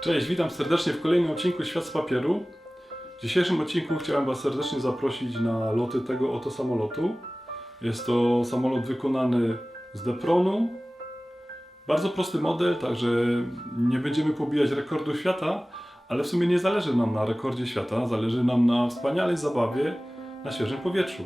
Cześć, witam serdecznie w kolejnym odcinku Świat z Papieru. W dzisiejszym odcinku chciałem Was serdecznie zaprosić na loty tego oto samolotu. Jest to samolot wykonany z Depronu. Bardzo prosty model, także nie będziemy pobijać rekordu świata, ale w sumie nie zależy nam na rekordzie świata, zależy nam na wspaniałej zabawie na świeżym powietrzu.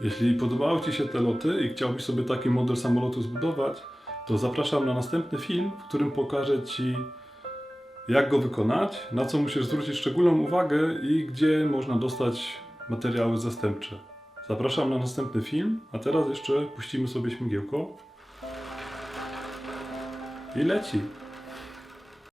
Jeśli podobały Ci się te loty i chciałbyś sobie taki model samolotu zbudować, to zapraszam na następny film, w którym pokażę Ci, jak go wykonać, na co musisz zwrócić szczególną uwagę i gdzie można dostać materiały zastępcze. Zapraszam na następny film, a teraz jeszcze puścimy sobie śmigiełko. I leci.